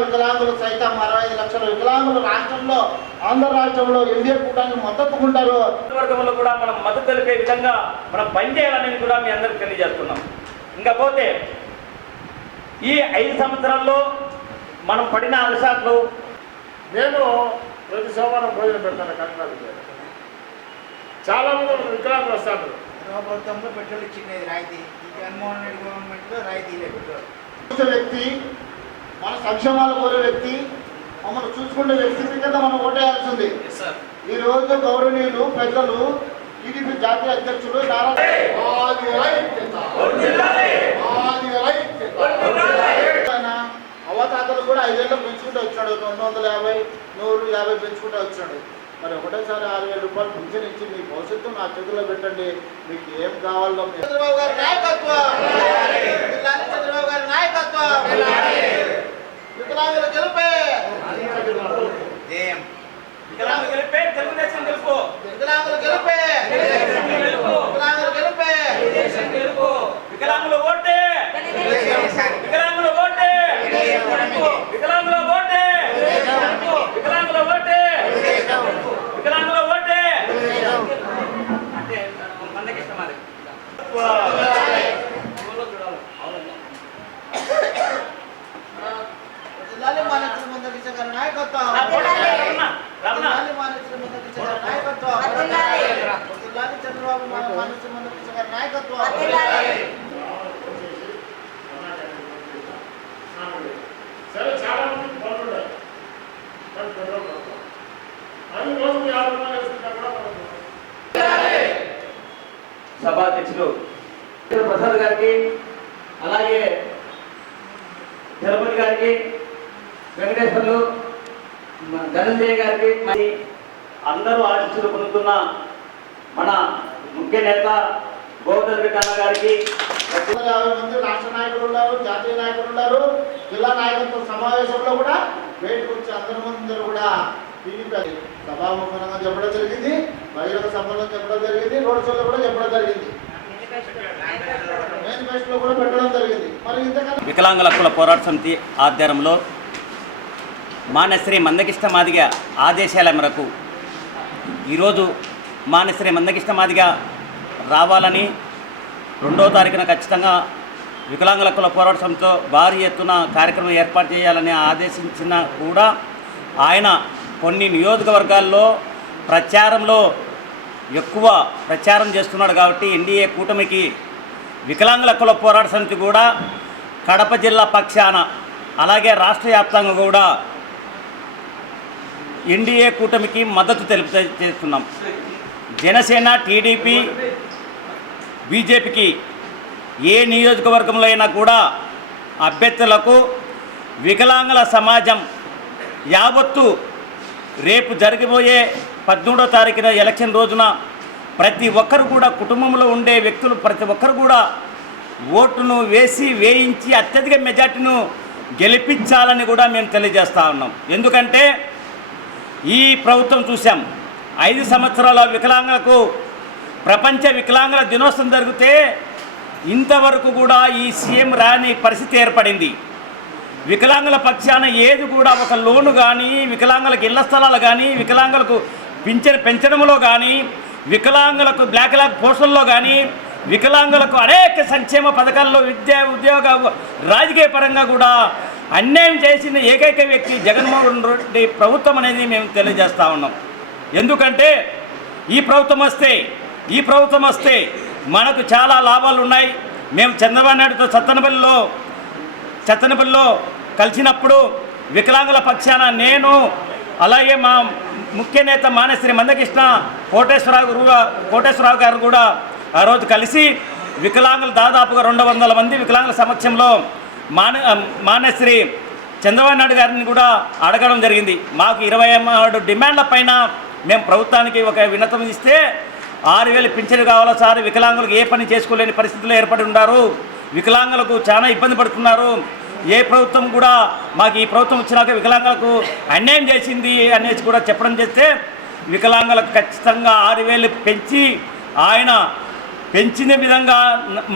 వికలాంగులు సైతం అరవై ఐదు లక్షల వికలాంగులు రాష్ట్రంలో ఆంధ్ర రాష్ట్రంలో ఎన్డీఏ కూటమికి మద్దతుకుంటారు వర్గంలో కూడా మనం మద్దతు తెలిపే విధంగా మనం పనిచేయాలని కూడా మీ అందరికి తెలియజేస్తున్నాం. ఇంకా పోతే ఈ ఐదు సంవత్సరాల్లో మనం పడిన అలసాట్లు నేను ప్రతి సోమవారం భోజనం పెడతాను కనకాలకి చాలా మంది వికలాంగులు వస్తారు. ప్రభుత్వంలో పెట్రోల్ ఇచ్చింది రాయితీ. ఈ జగన్మోహన్ రెడ్డి గవర్నమెంట్లో రాయితీ లేదు. వ్యక్తి మన సంక్షేమాలు కోరే వ్యక్తి మమ్మల్ని చూసుకునే వ్యక్తి కింద మనం ఓటేయాల్సింది. ఈ రోజు గౌరవనీయులు పెద్దలు టీడీపీ జాతీయ నారా. ఆయన అవతాతలు కూడా ఐదేళ్ళు పెంచుకుంటూ వచ్చాడు. రెండు వందల యాభై నూరు యాభై పెంచుకుంటూ వచ్చాడు. మరి ఒకటేసారి ఆరు వేల రూపాయలు పింఛన్ ఇచ్చి మీ భవిష్యత్తు నా చేతిలో పెట్టండి. మీకు ఏం కావాలో చంద్రబాబు గారి నాయకత్వం! చంద్రబాబు గారి నాయకత్వం! వికలాంగుల గెలుపే. జేఎం వికలాంగులు గెలిపే తెలుగుదేశం గెలుపు. వికలాంగుల గెలుపే తెలుగుదేశం గెలుపు వికలాంగుల గెలుపే తెలుగుదేశం గెలుపు వికలాంగుల ఓటే వికలాంగుల ఓటే వికలాంగుల ఓటే వికలాంగుల ఓటే వికలాంగుల ఓటే అంటే మందకి ఇష్టమాది జిల్లాని మానేసిన ముందుకు గారి నాయకత్వం జిల్లాని మానేసిన ముందుకు గారి నాయకత్వం జిల్లాని చంద్రబాబు మానేసిన ముందుకు గారి నాయకత్వం సరే చాలా మంది పనులు కానీ పెట్రోల్ యాభై రూపాయలు వేసుకుంటా కూడా సభాధ్యక్షులు ప్రసాద్ గారికి అలాగే తిరుపతి గారికి వెంకటేశ్వర్లు ధనంజయ గారికి మరి అందరూ ఆశీస్సులు పొందుతున్న మన ముఖ్య నేత గోవర్ధన్ రెడ్డి అన్న గారికి వందల యాభై మంది రాష్ట్ర నాయకులు ఉన్నారు జాతీయ నాయకులు ఉన్నారు. జిల్లా సమావేశంలో కూడా బయటకు వచ్చి అందరి ముందు కూడా టీడీపీ సభాముఖంగా చెప్పడం జరిగింది. బహిరంగ సభలో చెప్పడం జరిగింది. రోడ్ షోలో కూడా చెప్పడం జరిగింది. మేనిఫెస్టోలో కూడా పెట్టడం జరిగింది. మరి ఇంతకన్నా వికలాంగుల హక్కుల పోరాట సమితి ఆధ్వర్యంలో మానశ్రీ మందకిష్ట మాదిగ ఆదేశాల మేరకు ఈరోజు మానశ్రీ మందకిష్ట మాదిగ రావాలని రెండో తారీఖున ఖచ్చితంగా వికలాంగుల హక్కుల పోరాట సమితితో భారీ ఎత్తున కార్యక్రమం ఏర్పాటు చేయాలని ఆదేశించినా కూడా ఆయన కొన్ని నియోజకవర్గాల్లో ప్రచారంలో ఎక్కువ ప్రచారం చేస్తున్నాడు కాబట్టి ఎన్డీఏ కూటమికి వికలాంగుల హక్కుల పోరాట సమితి కూడా కడప జిల్లా పక్షాన అలాగే రాష్ట్ర వ్యాప్తంగా కూడా ఎన్డీఏ కూటమికి మద్దతు తెలుపు చేస్తున్నాం. జనసేన టీడీపీ బీజేపీకి ఏ నియోజకవర్గంలో అయినా కూడా అభ్యర్థులకు వికలాంగుల సమాజం యావత్తు రేపు జరగబోయే పద్మూడో తారీఖున ఎలక్షన్ రోజున ప్రతి ఒక్కరు కూడా కుటుంబంలో ఉండే వ్యక్తులు ప్రతి ఒక్కరు కూడా ఓటును వేసి వేయించి అత్యధిక మెజార్టీను గెలిపించాలని కూడా మేము తెలియజేస్తూ ఉన్నాం. ఎందుకంటే ఈ ప్రభుత్వం చూసాం ఐదు సంవత్సరాల వికలాంగులకు ప్రపంచ వికలాంగుల దినోత్సవం జరిగితే ఇంతవరకు కూడా ఈ సీఎం రాని పరిస్థితి ఏర్పడింది. వికలాంగుల పక్షాన ఏది కూడా ఒక లోను కానీ వికలాంగులకు ఇళ్ళ స్థలాలు కానీ వికలాంగులకు పింఛన్ పెంచడంలో కానీ వికలాంగులకు బ్లాక్ లాక్ పోస్టుల్లో కానీ వికలాంగులకు అనేక సంక్షేమ పథకాల్లో విద్య ఉద్యోగ రాజకీయ పరంగా కూడా అన్యాయం చేసిన ఏకైక వ్యక్తి జగన్మోహన్ రెడ్డి ప్రభుత్వం అనేది మేము తెలియజేస్తా ఉన్నాం. ఎందుకంటే ఈ ప్రభుత్వం వస్తే ఈ ప్రభుత్వం వస్తే మనకు చాలా లాభాలు ఉన్నాయి. మేము చంద్రబాబు నాయుడుతో సత్తనపల్లిలో చత్తనపల్లిలో కలిసినప్పుడు వికలాంగుల పక్షాన నేను అలాగే మా ముఖ్య నేత మానశ్రీ మందకృష్ణ కోటేశ్వరరావు కోటేశ్వరరావు గారు కూడా ఆ రోజు కలిసి వికలాంగులు దాదాపుగా రెండు వందల మంది వికలాంగుల సమక్షంలో మాన మానశ్రీ చంద్రబాబు నాయుడు గారిని కూడా అడగడం జరిగింది. మాకు ఇరవై ఆరు డిమాండ్ల పైన మేము ప్రభుత్వానికి ఒక వినతం ఇస్తే ఆరు వేలు పింఛను కావాలా సార్? వికలాంగులకు ఏ పని చేసుకోలేని పరిస్థితుల్లో ఏర్పడి ఉన్నారు. వికలాంగులకు చాలా ఇబ్బంది పడుతున్నారు. ఏ ప్రభుత్వం కూడా మాకు ఈ ప్రభుత్వం వచ్చినాక వికలాంగులకు అన్యాయం చేసింది అనేసి కూడా చెప్పడం చేస్తే వికలాంగులకు ఖచ్చితంగా ఆరు వేలు పెంచి ఆయన పెంచిన విధంగా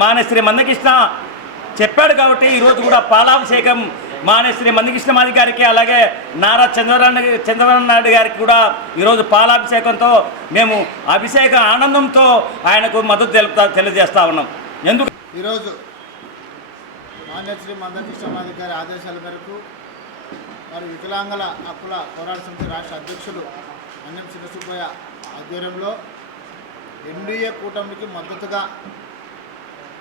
మానశ్రీ మందకృష్ణ చెప్పాడు కాబట్టి ఈరోజు కూడా పాలాభిషేకం మానేశ్రీ మందకృష్ణమాది గారికి అలాగే నారా చంద్రబాబు చంద్రబాబు నాయుడు గారికి కూడా ఈరోజు పాలాభిషేకంతో మేము అభిషేక ఆనందంతో ఆయనకు మద్దతు తెలుపుతా తెలియజేస్తా ఉన్నాం. ఎందుకు ఈరోజు మాన్యశ్రీ మందకృష్ణమాది గారి ఆదేశాల మేరకు మరి వికలాంగుల హక్కుల పోరాట సమితి రాష్ట్ర అధ్యక్షులు అన్నం చిన్నసుబ్బయ్య ఆధ్వర్యంలో ఎన్డీఏ కూటమికి మద్దతుగా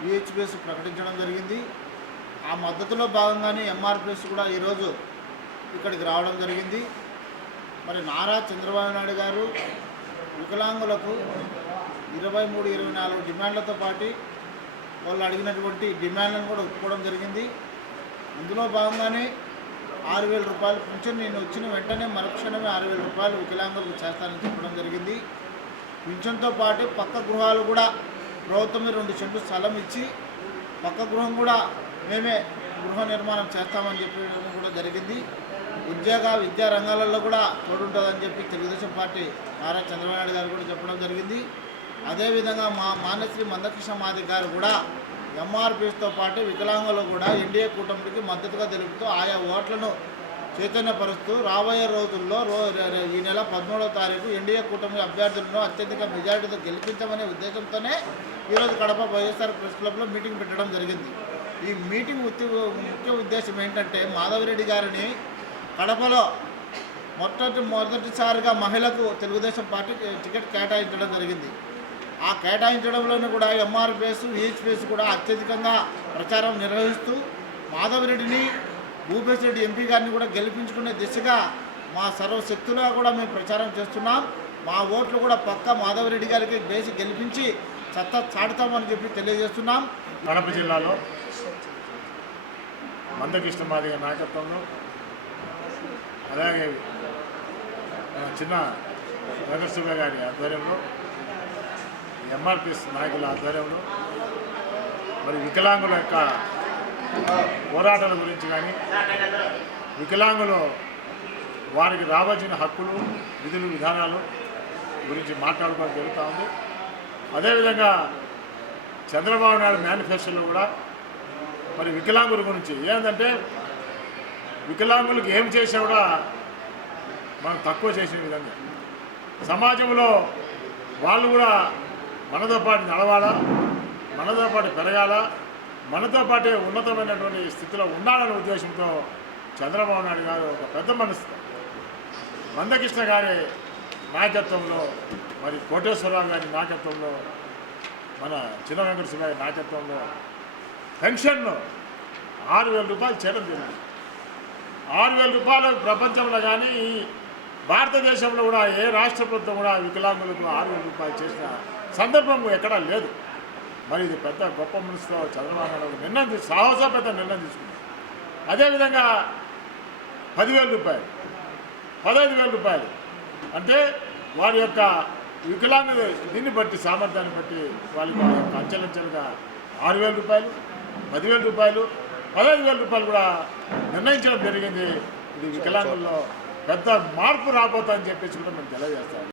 యూహెచ్బిఎస్ ప్రకటించడం జరిగింది. ఆ మద్దతులో భాగంగానే ఎంఆర్పిఎస్ కూడా ఈరోజు ఇక్కడికి రావడం జరిగింది. మరి నారా చంద్రబాబు నాయుడు గారు వికలాంగులకు ఇరవై మూడు ఇరవై నాలుగు డిమాండ్లతో పాటు వాళ్ళు అడిగినటువంటి డిమాండ్లను కూడా ఒప్పుకోవడం జరిగింది. అందులో భాగంగానే ఆరు వేల రూపాయలు పింఛన్ నేను వచ్చిన వెంటనే మరుక్షణమే ఆరు వేల రూపాయలు వికలాంగులకు చేస్తానని చెప్పడం జరిగింది. పింఛన్తో పాటు పక్క గృహాలు కూడా ప్రభుత్వమే రెండు చెట్లు స్థలం ఇచ్చి పక్క గృహం కూడా మేమే గృహ నిర్మాణం చేస్తామని చెప్పడం కూడా జరిగింది. ఉద్యోగ విద్యా రంగాలలో కూడా తోడుంటుందని చెప్పి తెలుగుదేశం పార్టీ నారా చంద్రబాబు నాయుడు గారు కూడా చెప్పడం జరిగింది. అదేవిధంగా మా మానశ్రీ మందకృష్ణ మాది గారు కూడా ఎంఆర్పీస్తో పాటు వికలాంగులు కూడా ఎన్డీఏ కూటమికి మద్దతుగా తెలుపుతూ ఆయా ఓట్లను చైతన్యపరుస్తూ రాబోయే రోజుల్లో రో ఈ నెల పదమూడవ తారీఖు ఎన్డీఏ కూటమి అభ్యర్థులను అత్యధిక మెజారిటీతో గెలిపించమనే ఉద్దేశంతోనే ఈరోజు కడప వైఎస్ఆర్ ప్రెస్ క్లబ్లో మీటింగ్ పెట్టడం జరిగింది. ఈ మీటింగ్ ముఖ్య ఉద్దేశం ఏంటంటే మాధవరెడ్డి గారిని కడపలో మొట్టమొదటి మొదటిసారిగా మహిళకు తెలుగుదేశం పార్టీ టికెట్ కేటాయించడం జరిగింది. ఆ కేటాయించడంలోనూ కూడా ఎంఆర్పిఎస్ విహెచ్పిఎస్ కూడా అత్యధికంగా ప్రచారం నిర్వహిస్తూ మాధవరెడ్డిని భూపేశ్ రెడ్డి ఎంపీ గారిని కూడా గెలిపించుకునే దిశగా మా సర్వశక్తులుగా కూడా మేము ప్రచారం చేస్తున్నాం. మా ఓట్లు కూడా పక్క మాధవరెడ్డి గారికి వేసి గెలిపించి సత్తా చాటుతామని చెప్పి తెలియజేస్తున్నాం. కడప జిల్లాలో మందకృష్ణ మాదిగ నాయకత్వంలో. అలాగే చిన్న వెంకటసుబ్బ గారి ఆధ్వర్యంలో ఎంఆర్పిఎస్ నాయకుల ఆధ్వర్యంలో మరి వికలాంగుల యొక్క పోరాటాల గురించి కానీ వికలాంగులు వారికి రావాల్సిన హక్కులు విధులు విధానాలు గురించి మాట్లాడుకోవడం జరుగుతూ ఉంది. అదేవిధంగా చంద్రబాబు నాయుడు మేనిఫెస్టోలో కూడా మరి వికలాంగుల గురించి. ఏంటంటే వికలాంగులకు ఏం చేసినా కూడా మనం తక్కువ చేసిన విధంగా. సమాజంలో వాళ్ళు కూడా మనతో పాటు నడవాలా మనతో పాటు పెరగాల మనతో పాటే ఉన్నతమైనటువంటి స్థితిలో ఉండాలనే ఉద్దేశంతో చంద్రబాబు నాయుడు గారు ఒక పెద్ద మనసు. మందకృష్ణ గారి నాయకత్వంలో మరి కోటేశ్వరరావు గారి నాయకత్వంలో మన చిన్న వెంకటేశ్వర గారి నాయకత్వంలో పెన్షన్ ఆరు వేల రూపాయలు చేయడం జరిగింది. ఆరు వేల రూపాయలు ప్రపంచంలో కానీ భారతదేశంలో కూడా ఏ రాష్ట్ర ప్రభుత్వం కూడా వికలాంగులకు ఆరు వేల రూపాయలు చేసిన సందర్భం ఎక్కడా లేదు. మరి ఇది పెద్ద గొప్ప మనసుతో చంద్రబాబు నాయుడు నిర్ణయం తీసు సాహస పెద్ద నిర్ణయం తీసుకున్నారు అదేవిధంగా పదివేల రూపాయలు పదహైదు వేల రూపాయలు అంటే వారి యొక్క వికలాంగ దీన్ని బట్టి సామర్థ్యాన్ని బట్టి వాళ్ళకి అంచెలంచెలుగా ఆరు వేల రూపాయలు పదివేల రూపాయలు పదహైదు వేల రూపాయలు కూడా నిర్ణయించడం జరిగింది. ఇది వికలాంగుల్లో పెద్ద మార్పు రాబోతుందని చెప్పేసి కూడా మేము తెలియజేస్తాం.